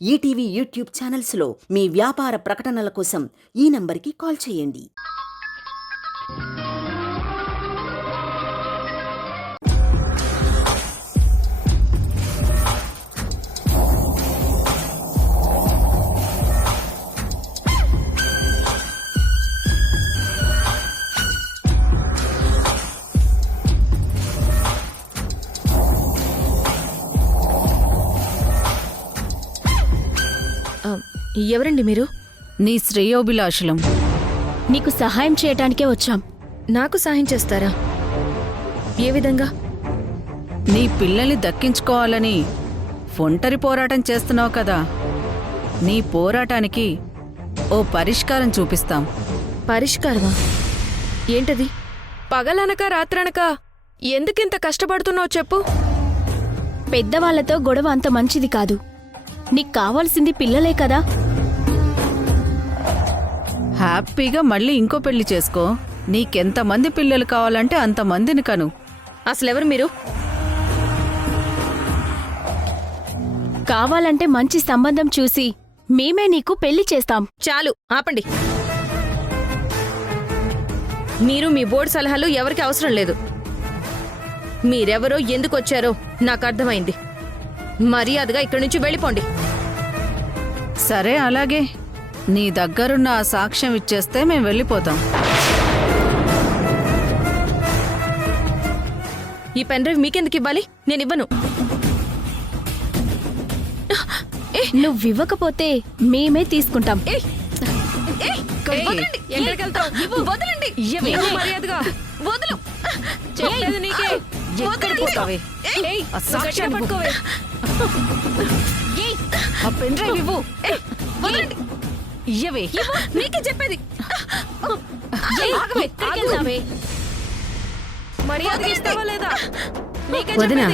ETV YouTube ఛానల్స్లో మీ వ్యాపార ప్రకటనల కోసం ఈ నంబర్కి కాల్ చేయండి. ఎవరండి మీరు? నీ శ్రేయోభిలాషులం. నీకు సహాయం చేయటానికే వచ్చాం. నాకు సహాయం చేస్తారా? ఏ విధంగా? నీ పిల్లల్ని దక్కించుకోవాలని ఒంటరి పోరాటం చేస్తున్నావు కదా. నీ పోరాటానికి ఓ పరిష్కారం చూపిస్తాం. పరిష్కారమా? ఏంటది? పగలనక రాత్రనక ఎందుకింత కష్టపడుతున్నావు చెప్పు. పెద్దవాళ్లతో గొడవ అంత మంచిది కాదు. నీకు కావాల్సింది పిల్లలే కదా. హ్యాపీగా మళ్ళీ ఇంకో పెళ్లి చేసుకో. నీకెంతమంది పిల్లలు కావాలంటే అంతమందిని కను. అసలెవరు మీరు? కావాలంటే మంచి సంబంధం చూసి మేమే నీకు పెళ్లి చేస్తాం. చాలు ఆపండి. మీరు మీ బోర్డు సలహాలు ఎవరికి అవసరం లేదు. మీరెవరో ఎందుకొచ్చారో నాకు అర్థమైంది. మర్యాదగా ఇక్కడి నుంచి వెళ్ళిపోండి. సరే అలాగే. నీ దగ్గరున్న ఆ సాక్ష్యం ఇచ్చేస్తే మేం వెళ్ళిపోతాం. ఈ పెన్ డ్రైవ్ మీకెందుకు ఇవ్వాలి? నేనివ్వను. నువ్వివ్వకపోతే మేమే తీసుకుంటాం. నీకే చెప్పేది. వదినా,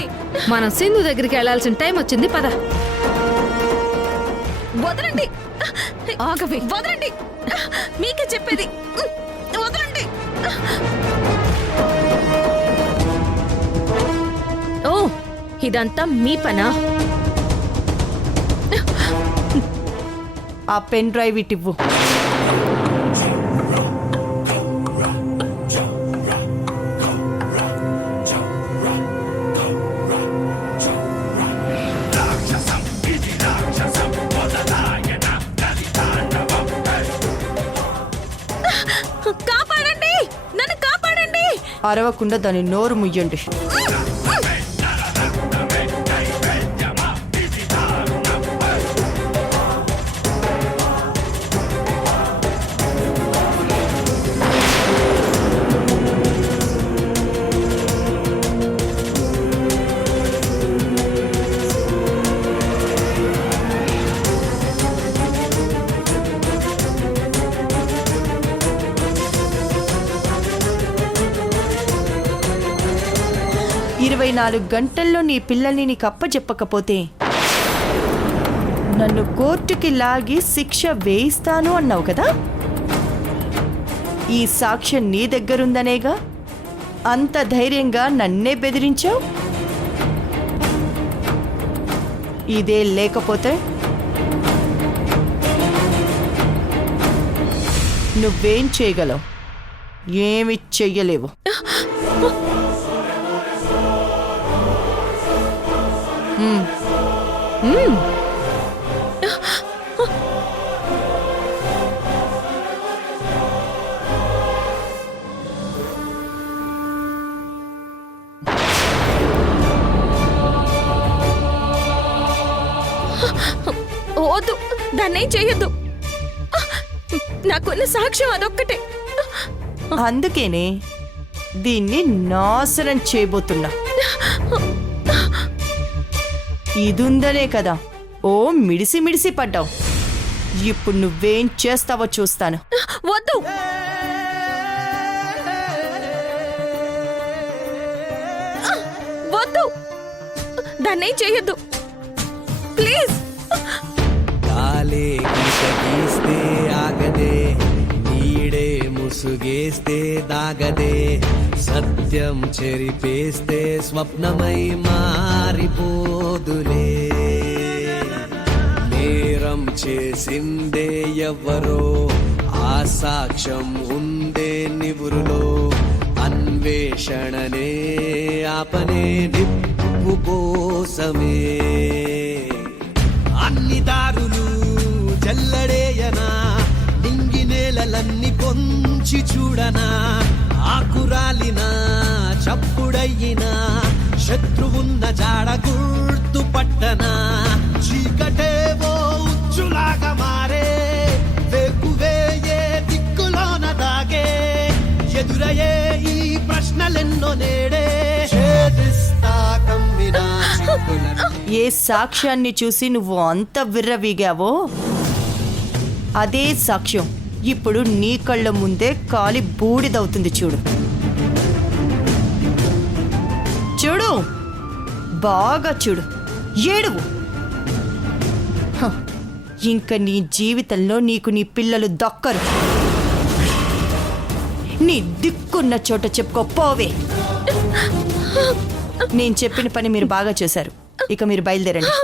మనం సింధు దగ్గరికి వెళ్లాల్సిన టైం వచ్చింది. పద. వదలండి. వదలండి. మీకే చెప్పేది. వదలండి. ఓ, ఇదంతా మీ పనా? ఆ పెన్ డ్రైవ్ ఇటివ్వు. కాపాడండి, నన్ను కాపాడండి. అరవకుండా దాని నోరు ముయ్యండి. ఇరవై 24 గంటల్లో నీ పిల్లల్ని నీకు అప్పచెప్పకపోతే నన్ను కోర్టుకి లాగి శిక్ష వేయిస్తాను అన్నావు కదా. ఈ సాక్ష్యం నీ దగ్గరుందనేగా అంత ధైర్యంగా నన్నే బెదిరించావు. ఇదే లేకపోతే నువ్వేం చేయగలవు? ఏమి చెయ్యలేవు. వద్దు, దాన్నేం చెయ్యొద్దు. నాకున్న సాక్ష్యం అదొక్కటే. అందుకేనే దీన్ని నాశనం చేయబోతున్నా. ఇదుందనే కదా ఓ మిడిసి మిడిసి పడ్డావు. ఇప్పుడు నువ్వేం చేస్తావో చూస్తాను. వద్దు. వద్దు, దాన్నేం చెయ్యొద్దు ప్లీజ్. కాలే గీస్తే ఆగదే, నీడే ముసుగేస్తే దాగదే, సత్యం చెరిపేస్తే స్వప్నమై మారిపోదులే. నేరం చేసిందే ఎవరో ఆ సాక్ష్యం ఉందే నివురులో అన్వేషణనే ఆపనే నిప్పు కోసమే అన్ని దారులు జల్లడేయనా నింగి నేలలన్నీ పొంచి చూడనా ఆకురాలినా చప్పుడయ్యినా శత్రువున్న జాడ గుర్తు పట్టనా చీకటేవో ఉచ్చులాగా మారే వేకువే ఏ దిక్కులోన దాగే ఎదురయ్యే ఈ ప్రశ్నలెన్నో నేడే ఛేదిస్తా కమ్మినా చిక్కులన్నీ. ఏ సాక్ష్యాన్ని చూసి నువ్వు అంత విర్రవీగావో అదే సాక్ష్యం ఇప్పుడు నీ కళ్ళ ముందే కాలి బూడిదవుతుంది చూడు. చూడు, బాగా చూడు, ఏడువు. హ, ఇంక నీ జీవితంలో నీకు నీ పిల్లలు దక్కరు. నీ దిక్కున్న చోట చెప్పుకో పోవే. నేను చెప్పిన పని మీరు బాగా చేశారు. ఇక మీరు బయలుదేరండి.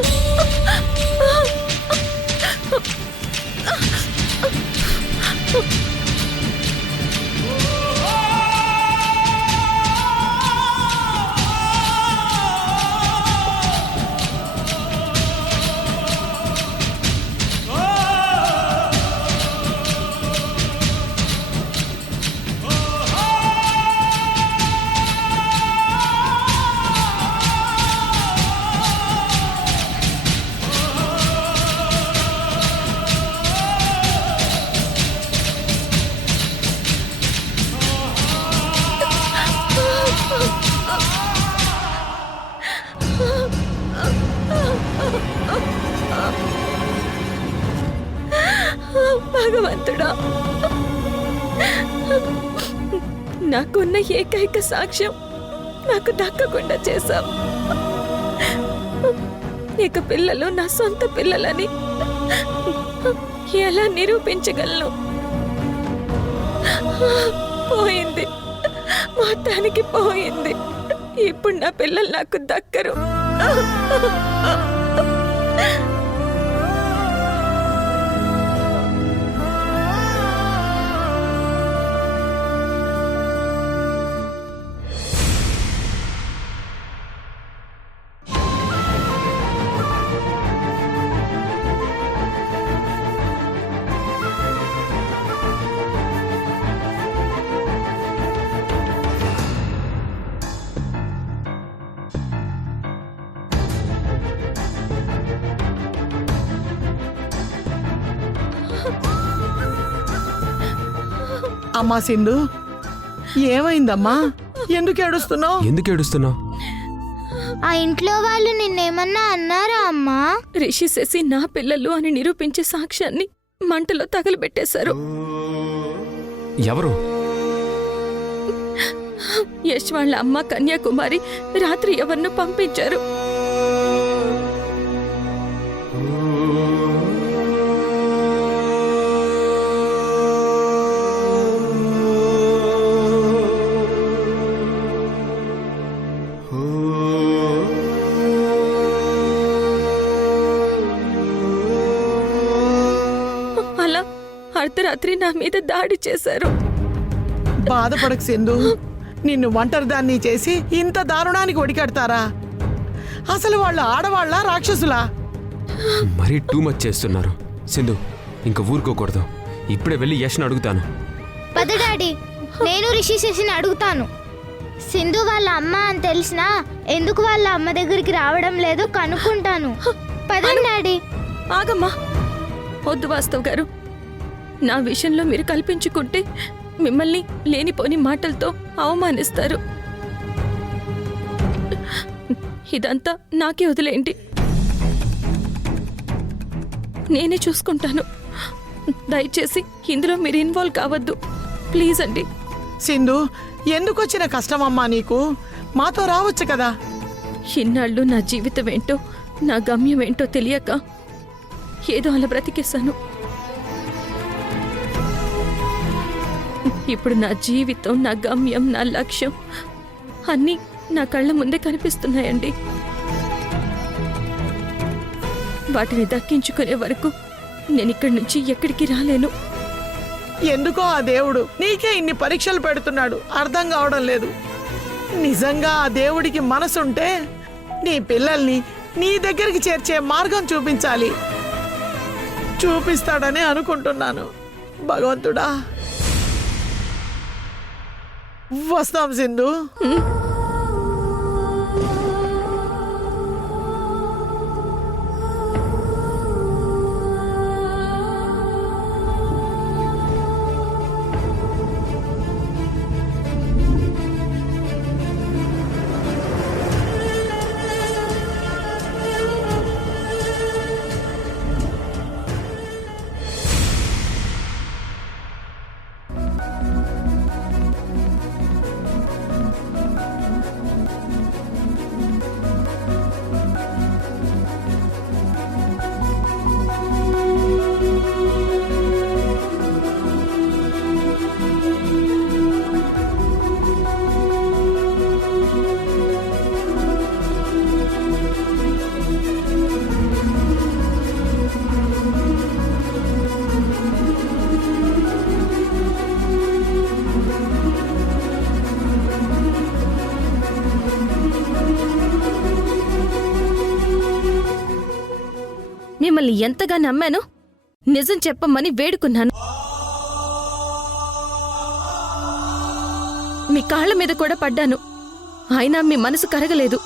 భగవంతుడా, నాకున్న ఏకైక సాక్ష్యం నాకు దక్కకుండా చేశావు. ఇక పిల్లలు నా సొంత పిల్లలని ఎలా నిరూపించగలను? పోయింది, మొత్తానికి పోయింది. ఇప్పుడు నా పిల్లలు నాకు దక్కరు. అమ్మా సింధు, ఏమైందమ్మా? ఎందుకు ఏడుస్తున్నావు? ఎందుకు ఏడుస్తున్నావు? ఆ ఇంట్లో వాళ్ళు నిన్నేమన్నా అన్నారా అమ్మా? రిషి శశి నా పిల్లలు అని నిరూపించే సాక్ష్యాన్ని మంటలో తగలబెట్టేశారు. ఎవరు? యశ్ వాళ్ళ అమ్మ కన్యాకుమారి రాత్రి ఎవరినో పంపించారు. అలా అర్ధరాత్రి నా మీద దాడి చేశారు. బాధపడకు సింధు, నిన్ను ఒంటరిదాన్ని చేసి ఇంత దారుణానికి ఒడికడతారా? అసలు వాళ్ళు ఆడవాళ్ళ రాక్షసులా? మరీ టూ మచ్ చేస్తున్నారు. సింధు, ఇంక ఊరుకోకూడదు. ఇప్పుడే వెళ్ళి యష్ని అడుగుతాను. పద డాడీ, నేను రిషి శశిని అడుగుతాను. సింధు వాళ్ళ అమ్మ అని తెలిసినా ఎందుకు వాళ్ళ అమ్మ దగ్గరికి రావడం లేదో కనుక్కుంటాను. పదండి డాడీ. ఆగమ్మా, వద్దు వాస్తవ్ గారు. నా విషయంలో మీరు కల్పించుకుంటే మిమ్మల్ని లేనిపోని మాటలతో అవమానిస్తారు. ఇదంతా నాకే వదిలేయండి, నేనే చూసుకుంటాను. దయచేసి ఇందులో మీరు ఇన్వాల్వ్ కావద్దు, ప్లీజ్ అండి. సింధు, ఎందుకు వచ్చిన కష్టమమ్మా నీకు? మాతో రావచ్చు కదా. ఇన్నాళ్ళు నా జీవితం ఏంటో, నా గమ్యం ఏంటో తెలియక ఏదో అలా బ్రతికేశాను. ఇప్పుడు నా జీవితం, నా గమ్యం, నా లక్ష్యం అన్నీ నా కళ్ళ ముందే కనిపిస్తున్నాయండి. వాటిని దక్కించుకునే వరకు నేను ఇక్కడి నుంచి ఎక్కడికి రాలేను. ఎందుకో ఆ దేవుడు నీకే ఇన్ని పరీక్షలు పెడుతున్నాడు, అర్థం కావడం లేదు. నిజంగా ఆ దేవుడికి మనసుంటే నీ పిల్లల్ని నీ దగ్గరికి చేర్చే మార్గం చూపించాలి. చూపిస్తాడని అనుకుంటున్నాను. భగవంతుడా, వస్తాం సింధు. మిమ్మల్ని ఎంతగా నమ్మాను, నిజం చెప్పమ్మని వేడుకున్నాను. మీ కాళ్ళ మీద కూడా పడ్డాను, అయినా మీ మనసు కరగలేదు.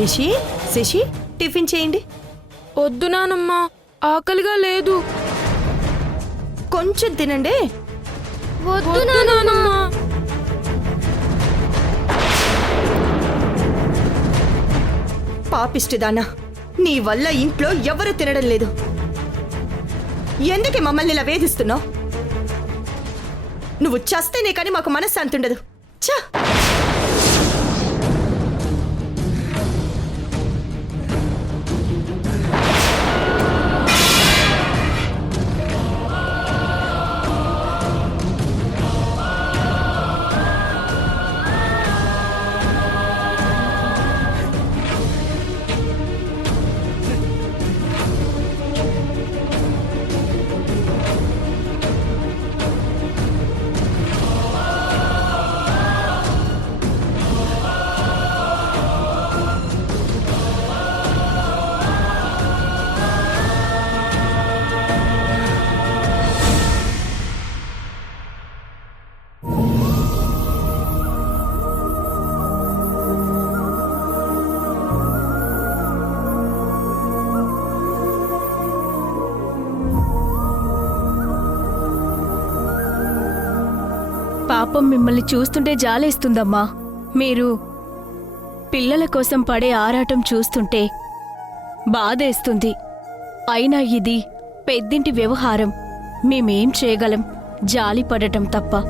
రిషి, శశి, టిఫిన్ చేయండి. వద్దు నానమ్మా, ఆకలిగా లేదు. కొంచెం తినండి. వద్దు నానమ్మా. పాపిష్టిదానా, నీ వల్ల ఇంట్లో ఎవరు తినడం లేదు. ఎందుకే మమ్మల్ని ఇలా వేధిస్తున్నావు? నువ్వు చస్తేనే కానీ మాకు మనశ్శాంతి ఉండదు. ఛ! పాపం మిమ్మల్ని చూస్తుంటే జాలేస్తుందమ్మా. మీరు పిల్లల కోసం పడే ఆరాటం చూస్తుంటే బాధేస్తుంది. అయినా ఇది పెద్దింటి వ్యవహారం, మేమేం చేయగలం? జాలి పడటం తప్ప.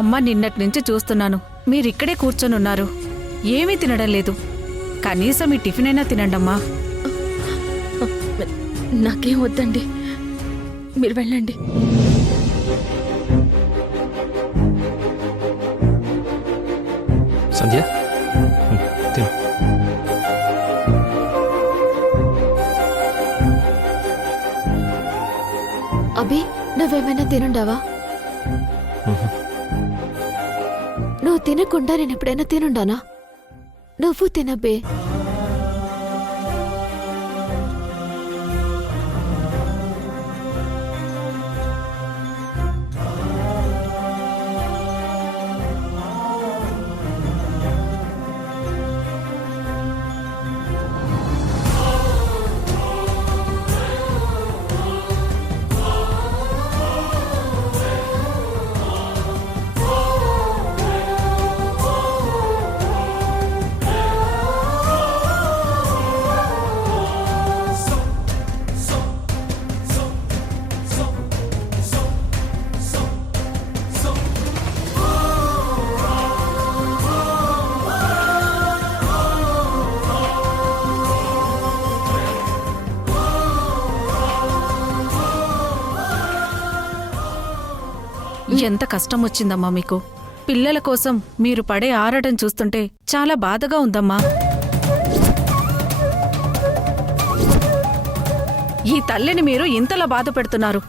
అమ్మ నిన్నటి నుంచి చూస్తున్నాను మీరిక్కడే కూర్చొనున్నారు. ఏమీ తినడం లేదు. కనీసం ఈ టిఫిన్ అయినా తినండమ్మా. నాకేం వద్దండి, మీరు వెళ్ళండి. సంధ్య తిను. అభి, నువ్వేమైనా తినుండావా? నువ్వు తినకుండా నేను ఎప్పుడైనా తినుండానా? నువ్వు తినబే. ఎంత కష్టం వచ్చిందమ్మా మీకు. పిల్లల కోసం మీరు పడే ఆరాటం చూస్తుంటే చాలా బాధగా ఉందమ్మా. ఈ తల్లిని మీరు ఇంతలా బాధ పెడుతున్నారు.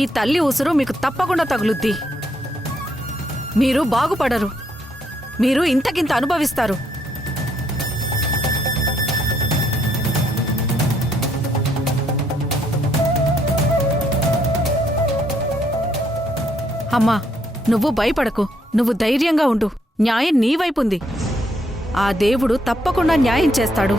ఈ తల్లి ఉసురు మీకు తప్పకుండా తగులుద్ది. మీరు బాగుపడరు. మీరు ఇంతకింత అనుభవిస్తారు. అమ్మా, నువ్వు భయపడకు. నువ్వు ధైర్యంగా ఉండు. న్యాయం నీ వైపుంది. ఆ దేవుడు తప్పకుండా న్యాయం చేస్తాడు.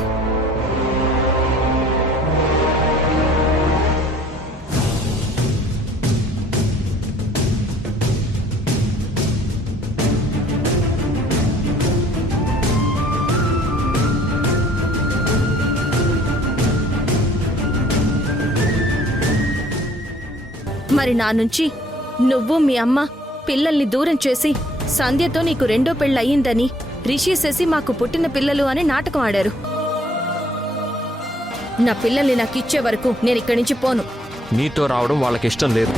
మరి నా నుంచి నువ్వు మీ అమ్మ పిల్లల్ని దూరం చేసి సంధ్యతో నీకు రెండో పెళ్ళయిందని, రిషి శశి మాకు పుట్టిన పిల్లలు అని నాటకం ఆడారు. నా పిల్లల్ని నాకిచ్చే వరకు నేను ఇక్కడి నుంచి పోను. నీతో రావడం వాళ్ళకిష్టం లేదు.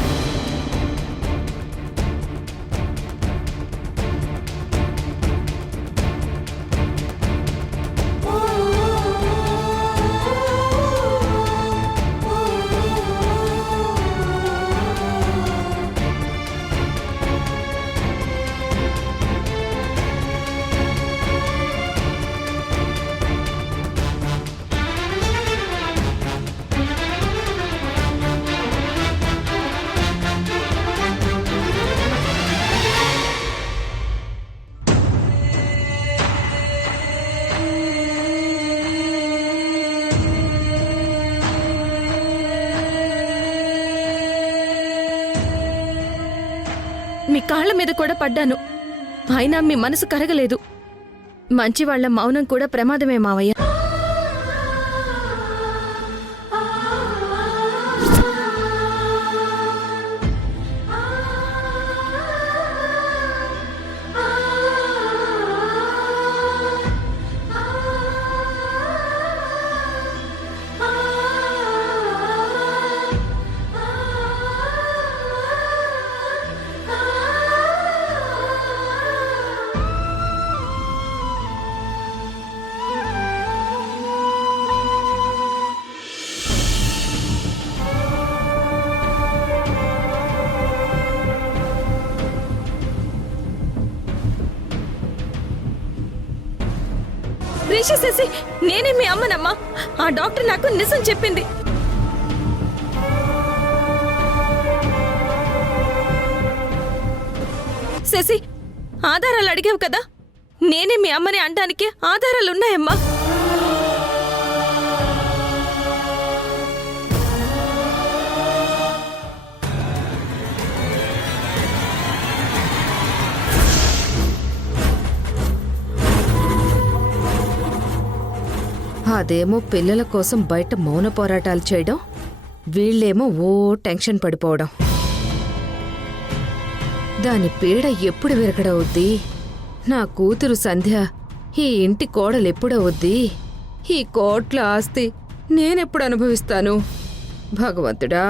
మీ కాళ్ల మీద కూడా పడ్డాను, అయినా మీ మనసు కరగలేదు. మంచివాళ్ల మౌనం కూడా ప్రమాదమే మావయ్య. రిషి శశి, నేనే మీ అమ్మనమ్మా. ఆ డాక్టర్ నాకు నిజం చెప్పింది. శశి, ఆధారాలు అడిగావు కదా, నేనే మీ అమ్మని అనడానికి ఆధారాలున్నాయమ్మా. అదేమో పిల్లల కోసం బయట మౌన పోరాటాలు చేయడం, వీళ్ళేమో ఓ టెన్షన్ పడిపోవడం. దాని పీడ ఎప్పుడు విరగడవుద్ది? నా కూతురు సంధ్య ఈ ఇంటి కోడలెప్పుడవుద్ది? ఈ కోట్ల ఆస్తి నేనెప్పుడు అనుభవిస్తాను? భగవంతుడా,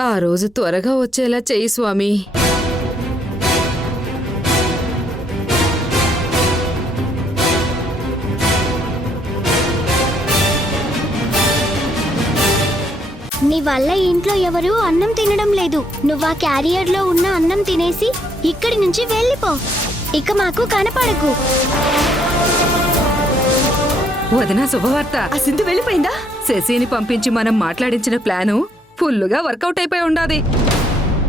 ఆ రోజు త్వరగా వచ్చేలా చెయ్యి స్వామి. నీ వల్ల ఇంట్లో ఎవరు అన్నం తినడం లేదు. నువ్వు ఆ క్యారియర్లో ఉన్న అన్నం తినేసి ఇక్కడి నుంచి వెళ్ళిపో. ఇక మాకు కనపడకు. వదినా శుభవార్త. ఆ సింధు వెళ్ళిపోయిందా? శశిని పంపించి మనం మాట్లాడించిన ప్లాను ఫుల్లుగా వర్కౌట్ అయిపోయి ఉండాది.